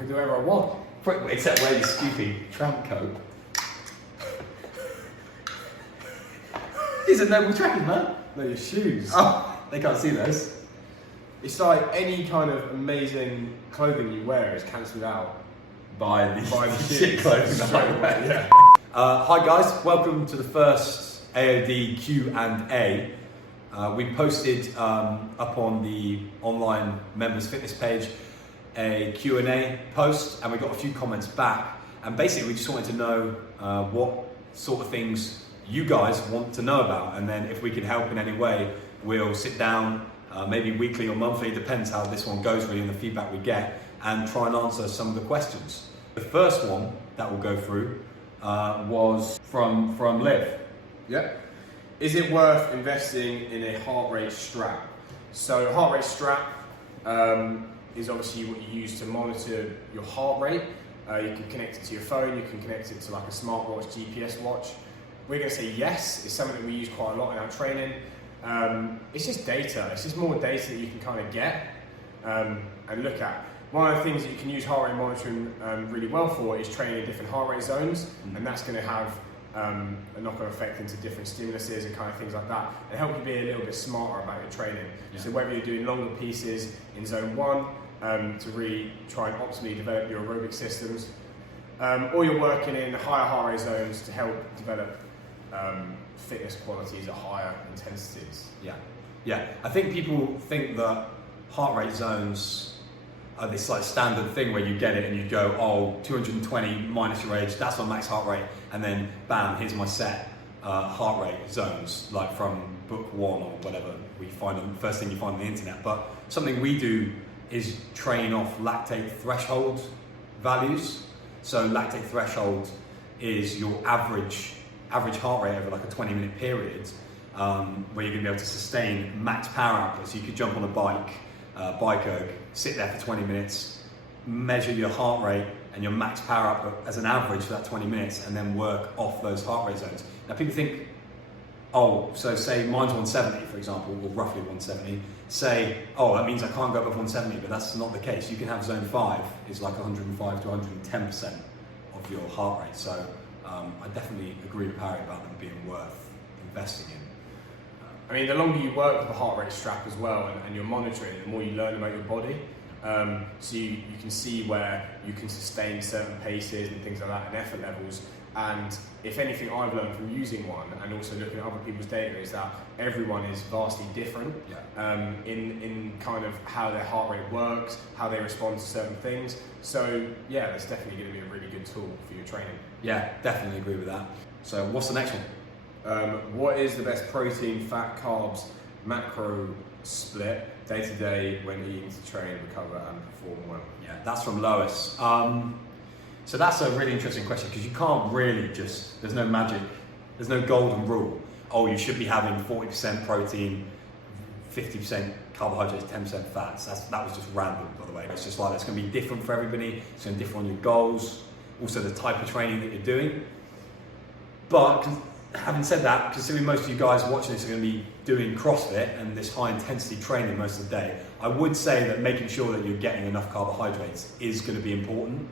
can do whatever I want. Except wear your stupid tramp coat. These are noble trackers, man. No, your shoes. Oh, they can't see those. It's like any kind of amazing clothing you wear is cancelled out by the shoes. shit clothing that I wear. Yeah. Hi guys, welcome to the first AOD Q&A. We posted up on the online members fitness page a Q&A post, and we got a few comments back, and basically we just wanted to know what sort of things you guys want to know about, and then if we can help in any way, we'll sit down maybe weekly or monthly, depends how this one goes really and the feedback we get, and try and answer some of the questions. The first one that we'll go through was from Liv. Yep. Is it worth investing in a heart rate strap? So a heart rate strap is obviously what you use to monitor your heart rate. You can connect it to your phone, you can connect it to like a smartwatch, GPS watch. We're going to say yes. It's something that we use quite a lot in our training. It's just data. It's just more data that you can kind of get and look at. One of the things that you can use heart rate monitoring really well for is training in different heart rate zones, and that's going to have a knock-on effect into different stimuluses and kind of things like that, and help you be a little bit smarter about your training. Yeah. So whether you're doing longer pieces in zone 1 to really try and optimally develop your aerobic systems, or you're working in higher heart rate zones to help develop fitness qualities at higher intensities. Yeah. I think people think that heart rate zones are this like standard thing where you get it and you go, oh, 220 minus your age, that's my max heart rate, and then bam, here's my set heart rate zones, like from book 1 or whatever we find on the first thing you find on the internet. But something we do is train off lactate threshold values. So lactate threshold is your average heart rate over like a 20-minute period, where you're going to be able to sustain max power output. So you could jump on a bike erg, sit there for 20 minutes, measure your heart rate and your max power output as an average for that 20 minutes, and then work off those heart rate zones. Now people think, oh, so say mine's 170, for example, or roughly 170, say, oh, that means I can't go above 170, but that's not the case. You can have zone 5 is like 105 to 110% of your heart rate. So I definitely agree with Harry about them being worth investing in. I mean, the longer you work with the heart rate strap as well, and you're monitoring it, the more you learn about your body. So you can see where you can sustain certain paces and things like that, and effort levels. And if anything I've learned from using one and also looking at other people's data is that everyone is vastly different in kind of how their heart rate works, how they respond to certain things. So yeah, that's definitely going to be a really good tool for your training. Yeah, definitely agree with that. So what's the next one? What is the best protein, fat, carbs, macro split day to day when eating to train, recover and perform well? Yeah, that's from Lois. So that's a really interesting question, because you can't really just, there's no magic, there's no golden rule. Oh, you should be having 40% protein, 50% carbohydrates, 10% fats. That was just random, by the way. It's just like, it's going to be different for everybody. It's going to differ on your goals, also the type of training that you're doing. But having said that, considering most of you guys watching this are going to be doing CrossFit and this high intensity training most of the day, I would say that making sure that you're getting enough carbohydrates is going to be important.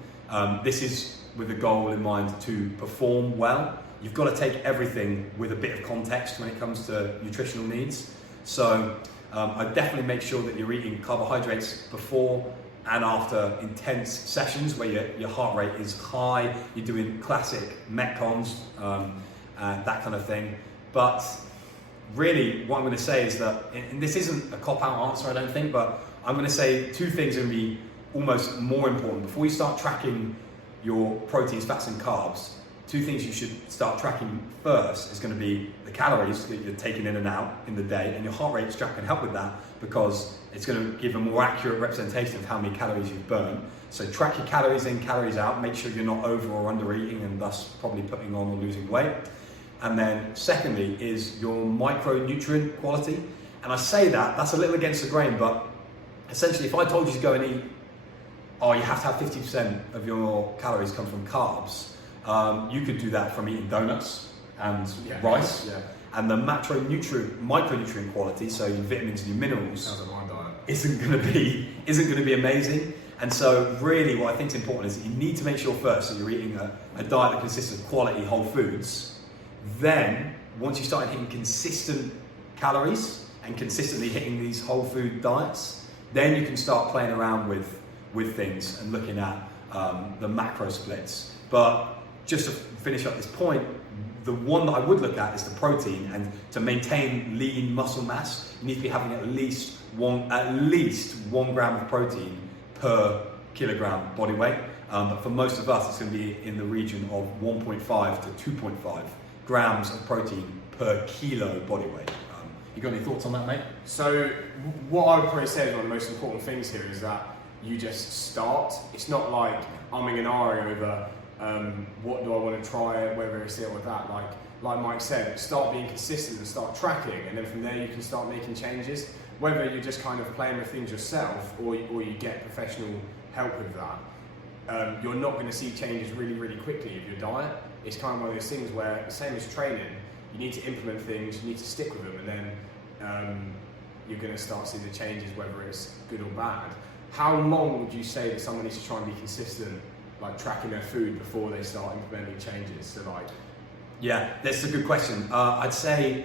This is with a goal in mind to perform well. You've got to take everything with a bit of context when it comes to nutritional needs. So I definitely make sure that you're eating carbohydrates before and after intense sessions where your heart rate is high, you're doing classic Metcons, and that kind of thing. But really what I'm going to say is that, and this isn't a cop-out answer I don't think, but I'm going to say two things are going to be almost more important. Before you start tracking your proteins, fats and carbs, two things you should start tracking first is going to be the calories that you're taking in and out in the day, and your heart rate strap can help with that because it's going to give a more accurate representation of how many calories you've burned. So track your calories in, calories out, make sure you're not over or under eating and thus probably putting on or losing weight. And then secondly is your micronutrient quality. And I say that's a little against the grain, but essentially if I told you to go and eat, oh, you have to have 50% of your calories come from carbs, you could do that from eating donuts and rice. Yeah. And the micronutrient quality, so your vitamins and your minerals, isn't going to be amazing. And so really what I think is important is that you need to make sure first that you're eating a diet that consists of quality whole foods. Then, once you start hitting consistent calories and consistently hitting these whole food diets, then you can start playing around with things and looking at the macro splits. But just to finish up this point, the one that I would look at is the protein, and to maintain lean muscle mass, you need to be having at least one gram of protein per kilogram body weight. But for most of us, it's going to be in the region of 1.5 to 2.5 grams of protein per kilo body weight. You got any thoughts on that, mate? So what I would probably say is one of the most important things here is that you just start. It's not like umming and ahhing over what do I want to try, whether it's it or that. Like Mike said, start being consistent and start tracking, and then from there you can start making changes. Whether you're just kind of playing with things yourself or you get professional help with that, you're not going to see changes really, really quickly with your diet. It's kind of one of those things where, same as training, you need to implement things, you need to stick with them, and then you're going to start seeing the changes, whether it's good or bad. How long would you say that someone needs to try and be consistent, like tracking their food before they start implementing changes? So like, yeah, that's a good question. I'd say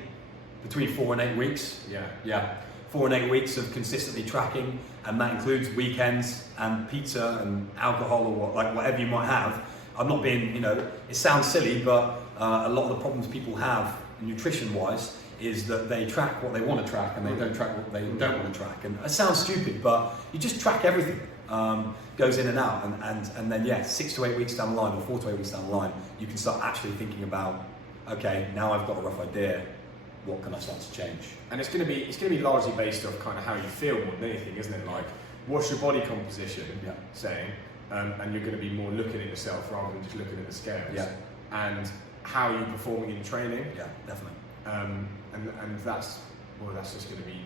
between 4 and 8 weeks. Yeah, 4 and 8 weeks of consistently tracking, and that includes weekends and pizza and alcohol or whatever you might have. I'm not being, it sounds silly, but a lot of the problems people have nutrition-wise is that they track what they want to track and they don't track what they don't want to track. And it sounds stupid, but you just track everything. Goes in and out, and then 6 to 8 weeks down the line, or 4 to 8 weeks down the line, you can start actually thinking about, okay, now I've got a rough idea, what can I start to change? And it's going to be largely based off kind of how you feel more than anything, isn't it? Like, what's your body composition saying? And you're going to be more looking at yourself rather than just looking at the scales. Yeah. And how are you performing in training? Yeah, definitely. And that's just going to be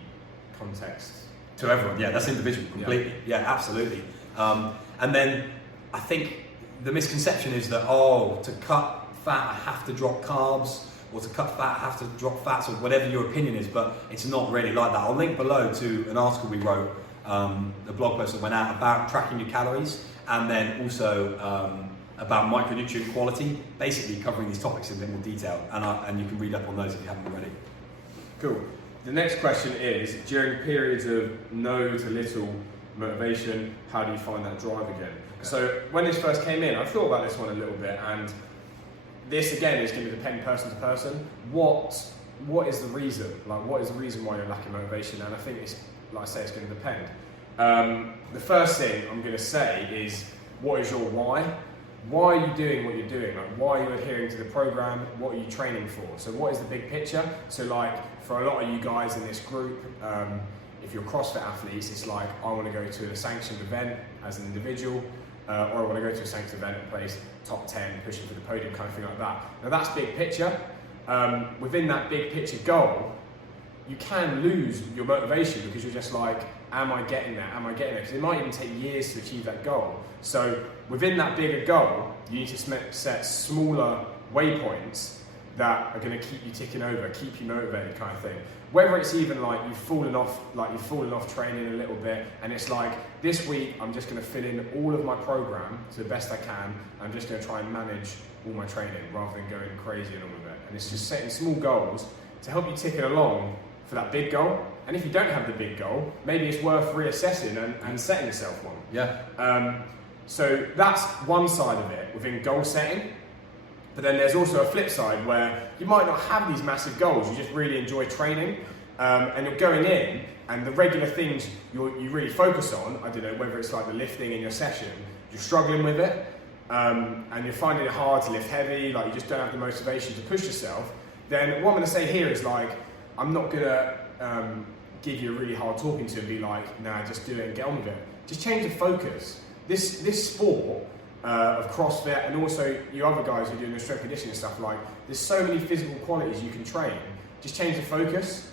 context to everyone. Yeah, that's individual completely. Yeah, absolutely. And then I think the misconception is that, to cut fat I have to drop carbs, or to cut fat I have to drop fats, or whatever your opinion is, but it's not really like that. I'll link below to an article we wrote, a blog post that went out about tracking your calories, and then also about micronutrient quality, basically covering these topics in a bit more detail, and you can read up on those if you haven't already. Cool. The next question is, during periods of no to little motivation, how do you find that drive again? Okay. So when this first came in, I thought about this one a little bit, and this again is going to depend person to person. What is the reason? Like, what is the reason why you're lacking motivation? And I think it's, like I say, it's going to depend. The first thing I'm going to say is, what is your why? Why are you doing what you're doing? Like, why are you adhering to the program? What are you training for? So what is the big picture? So like, for a lot of you guys in this group, if you're CrossFit athletes, it's like, I want to go to a sanctioned event as an individual, or I want to go to a sanctioned event and place top 10, pushing for the podium, kind of thing like that. Now that's big picture. Within that big picture goal, you can lose your motivation because you're just like, am I getting there? Am I getting there? Because it might even take years to achieve that goal. So within that bigger goal, you need to set smaller waypoints that are going to keep you ticking over, keep you motivated, kind of thing. Whether it's even like you've fallen off training a little bit, and it's like, this week I'm just going to fill in all of my program to the best I can. I'm just going to try and manage all my training rather than going crazy and all of it. And it's just setting small goals to help you tick it along for that big goal. And if you don't have the big goal, maybe it's worth reassessing and setting yourself one. Yeah. So that's one side of it within goal setting. But then there's also a flip side where you might not have these massive goals, you just really enjoy training, and you're going in, and the regular things you really focus on, I don't know, whether it's like the lifting in your session, you're struggling with it, and you're finding it hard to lift heavy, like you just don't have the motivation to push yourself, then what I'm going to say here is like, I'm not going to give you a really hard talking to and be like, nah, just do it and get on with it. Just change the focus. This sport of CrossFit, and also you other guys who are doing the strength conditioning stuff, like, there's so many physical qualities you can train. Just change the focus.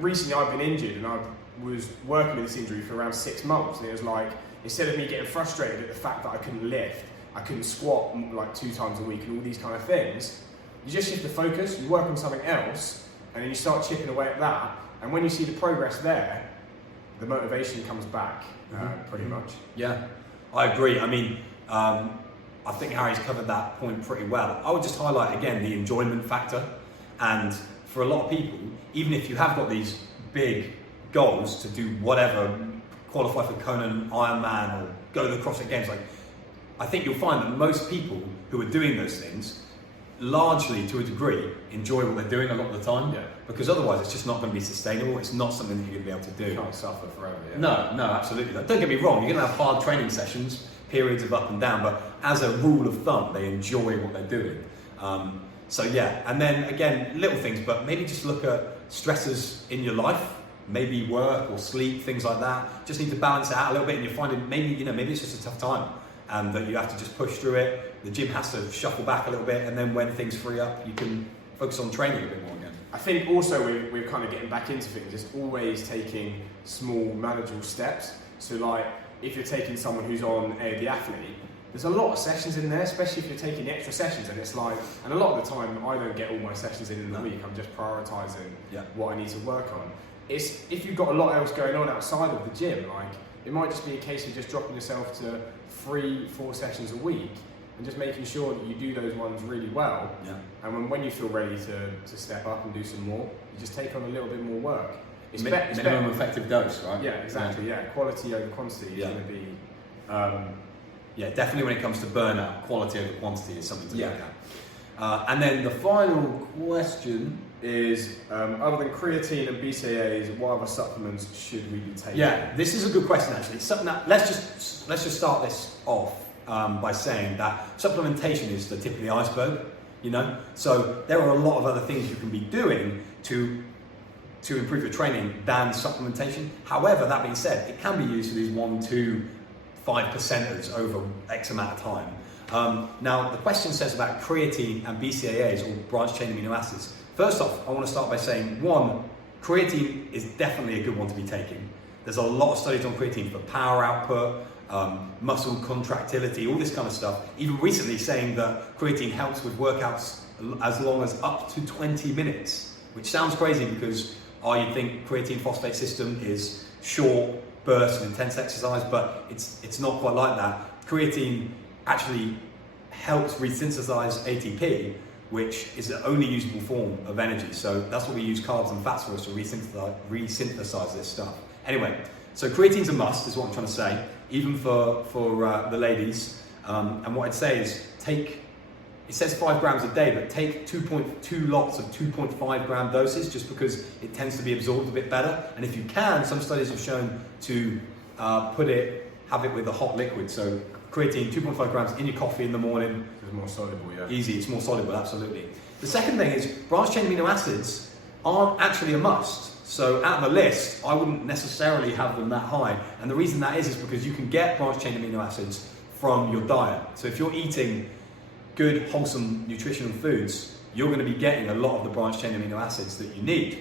Recently I've been injured, and I was working with this injury for around 6 months, and it was like, instead of me getting frustrated at the fact that I couldn't lift, I couldn't squat like 2 times a week and all these kind of things, you just shift the focus, you work on something else, and then you start chipping away at that, and when you see the progress there, the motivation comes back pretty much. Yeah, I agree. I mean, I think Harry's covered that point pretty well. I would just highlight again the enjoyment factor. And for a lot of people, even if you have got these big goals to do whatever, qualify for Conan, Ironman, or go to the CrossFit Games, like, I think you'll find that most people who are doing those things, largely to a degree, enjoy what they're doing a lot of the time. Yeah. Because otherwise it's just not going to be sustainable. It's not something that you're going to be able to do. You can't suffer forever. Yeah. No, absolutely not. Don't get me wrong, you're going to have hard training sessions, periods of up and down, but as a rule of thumb, they enjoy what they're doing. So yeah, and then again, little things, but maybe just look at stressors in your life, maybe work or sleep, things like that. Just need to balance it out a little bit, and you're finding maybe it's just a tough time, and that you have to just push through it. The gym has to shuffle back a little bit, and then when things free up, you can focus on training a bit more again. I think also we're kind of getting back into things. It's always taking small, manageable steps. So like, if you're taking someone who's on AOD athlete, there's a lot of sessions in there, especially if you're taking extra sessions, and it's like, and a lot of the time I don't get all my sessions in the week. I'm just prioritising what I need to work on. It's if you've got a lot else going on outside of the gym, like it might just be a case of just dropping yourself to 3-4 sessions a week and just making sure that you do those ones really well. Yeah. And when you feel ready to step up and do some more, you just take on a little bit more work. It's minimum effective dose, right? Yeah, exactly. Yeah, quality over quantity is going to be. Yeah, definitely when it comes to burnout, quality over quantity is something to look at. And then the final question is, other than creatine and BCAAs, what other supplements should we be taking? Yeah, this is a good question actually. It's something that let's just start this off by saying that supplementation is the tip of the iceberg. You know, so there are a lot of other things you can be doing to improve your training than supplementation. However, that being said, it can be used for these 1, 2, 5%ers over X amount of time. Now, the question says about creatine and BCAAs, or branched chain amino acids. First off, I want to start by saying, one, creatine is definitely a good one to be taking. There's a lot of studies on creatine for power output, muscle contractility, all this kind of stuff. Even recently saying that creatine helps with workouts as long as up to 20 minutes, which sounds crazy because you think creatine phosphate system is short bursts of intense exercise, but it's not quite like that. Creatine actually helps resynthesize ATP, which is the only usable form of energy. So that's what we use carbs and fats for, to resynthesize this stuff. Anyway, so creatine's a must, is what I'm trying to say, even for the ladies. And what I'd say is it says 5 grams a day, but take 2 lots of 2.5 gram doses, just because it tends to be absorbed a bit better. And if you can, some studies have shown to have it with a hot liquid. So creatine, 2.5 grams in your coffee in the morning. It's more soluble, yeah. Easy, it's more soluble, absolutely. The second thing is branched chain amino acids aren't actually a must. So out of the list, I wouldn't necessarily have them that high. And the reason that is because you can get branched chain amino acids from your diet. So if you're eating good, wholesome, nutritional foods, you're going to be getting a lot of the branched chain amino acids that you need.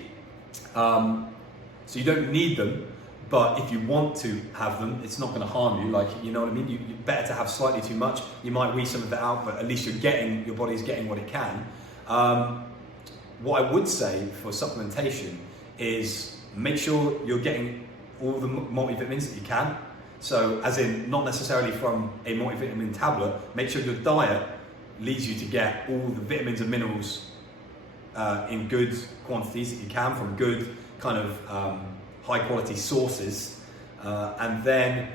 So you don't need them, but if you want to have them, it's not going to harm you. Like, you know what I mean? You're better to have slightly too much. You might weed some of it out, but at least your body's getting what it can. What I would say for supplementation is make sure you're getting all the multivitamins that you can. So, as in, not necessarily from a multivitamin tablet, make sure your diet leads you to get all the vitamins and minerals in good quantities that you can from good kind of high quality sources. And then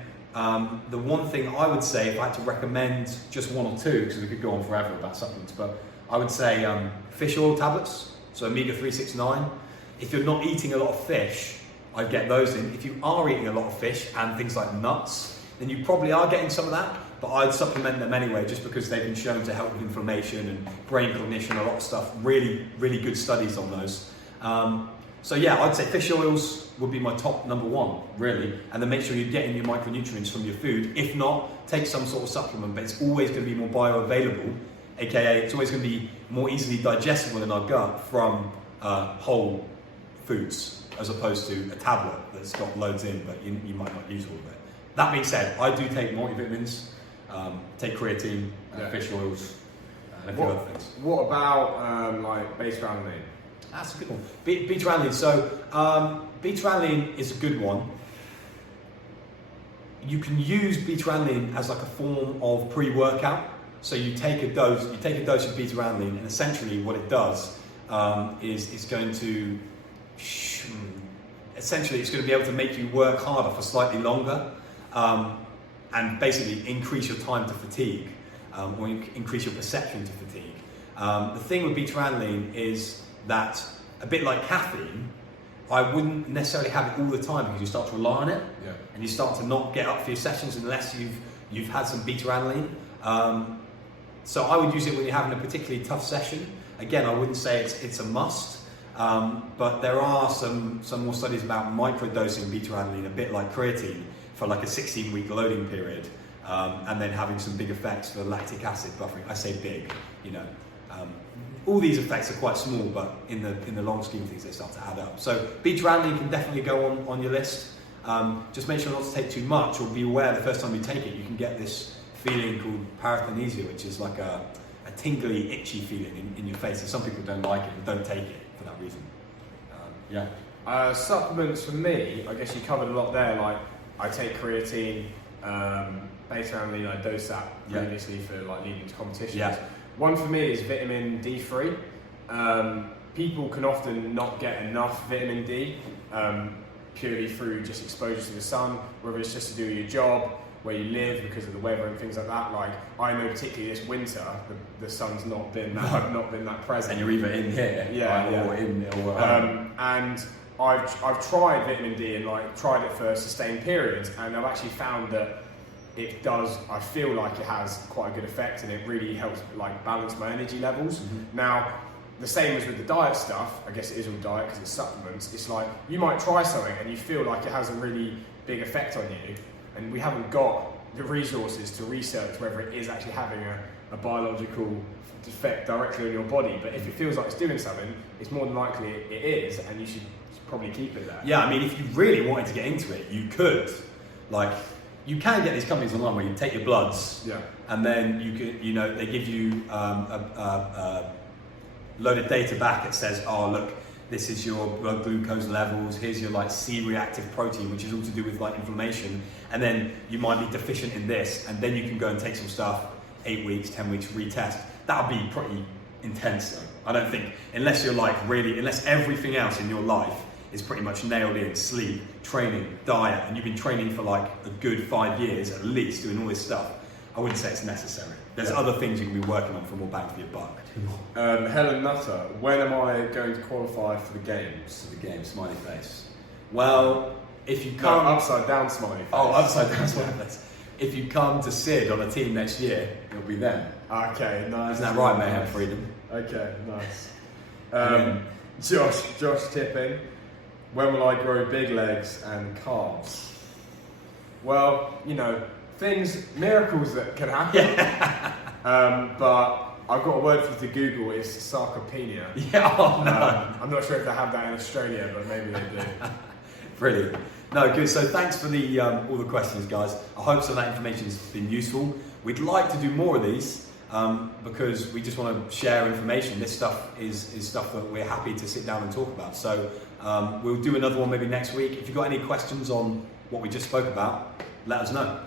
the one thing I would say, if I had to recommend just 1 or 2, because we could go on forever about supplements, but I would say fish oil tablets, so omega-3, 6, 9. If you're not eating a lot of fish, I'd get those in. If you are eating a lot of fish and things like nuts, then you probably are getting some of that, but I'd supplement them anyway, just because they've been shown to help with inflammation and brain cognition, a lot of stuff. Really, really good studies on those. So yeah, I'd say fish oils would be my top number 1, really. And then make sure you're getting your micronutrients from your food. If not, take some sort of supplement, but it's always going to be more bioavailable, aka it's always going to be more easily digestible in our gut from whole foods, as opposed to a tablet that's got loads in, but you might not use all of it. That being said, I do take multivitamins, take creatine, fish oils, and a few other things. What about like Beta-Alanine? That's a good one. Beta-Alanine. So beta-Alanine is a good one. you can use beta-alanine as like a form of pre-workout. So you take a dose of beta-alanine, and essentially what it does is it's going to be able to make you work harder for slightly longer, and basically increase your time to fatigue, or increase your perception to fatigue. The thing with beta-alanine is that, a bit like caffeine, I wouldn't necessarily have it all the time, because you start to rely on it, and you start to not get up for your sessions unless you've had some beta-alanine. So I would use it when you're having a particularly tough session. Again, I wouldn't say it's a must, but there are some more studies about microdosing beta-alanine, a bit like creatine, for like a 16-week loading period, and then having some big effects for lactic acid buffering. I say big, you know. All these effects are quite small, but in the long scheme of things, they start to add up. So beta-alanine can definitely go on your list. Just make sure not to take too much, or be aware the first time you take it, you can get this feeling called parakinesia, which is like a tingly, itchy feeling in your face. And some people don't like it and don't take it for that reason. Supplements for me, I guess you covered a lot there. Like, I take creatine, beta-alanine, I dose that previously for like leading to competitions. Yeah. One for me is vitamin D3. People can often not get enough vitamin D purely through just exposure to the sun, whether it's just to do your job, where you live, because of the weather and things like that. Like, I know particularly this winter, the sun's not been that present. And you're either in here, or in, or and I've tried vitamin D and like tried it for sustained periods, and I've actually found that it does. I feel like it has quite a good effect, and it really helps like balance my energy levels. Mm-hmm. Now, the same as with the diet stuff. I guess it is all diet because it's supplements. It's like you might try something and you feel like it has a really big effect on you, and we haven't got the resources to research whether it is actually having a biological effect directly on your body. But if it feels like it's doing something, it's more than likely it is, and you should probably keep it there. Yeah, I mean, if you really wanted to get into it, you could. Like, you can get these companies online where you take your bloods, and then you can, you know, they give you a load of data back that says, oh look, this is your blood glucose levels, here's your like C-reactive protein, which is all to do with like inflammation, and then you might be deficient in this, and then you can go and take some stuff, 8 weeks, 10 weeks, retest. That would be pretty intense though. I don't think, unless you're like really, unless everything else in your life is pretty much nailed in, sleep, training, diet, and you've been training for like a good 5 years at least, doing all this stuff, I wouldn't say it's necessary. There's other things you can be working on for more bang for your buck. Helen Nutter, when am I going to qualify for the games? For the games, smiley face. Well, if you No, come... upside down smiley face. Oh, upside down smiley face. If you come to Sid on a team next year, it'll be them. Okay, nice. Isn't that right, Mayhem Freedom? Okay, nice. Josh tipping, when will I grow big legs and calves? Well, you know, miracles that can happen. But I've got a word for you to Google, it's sarcopenia. Yeah, oh no. I'm not sure if they have that in Australia, but maybe they do. Brilliant. No, good. So thanks for the all the questions, guys. I hope some of that information has been useful. We'd like to do more of these because we just want to share information. This stuff is stuff that we're happy to sit down and talk about. So we'll do another one maybe next week. If you've got any questions on what we just spoke about, let us know.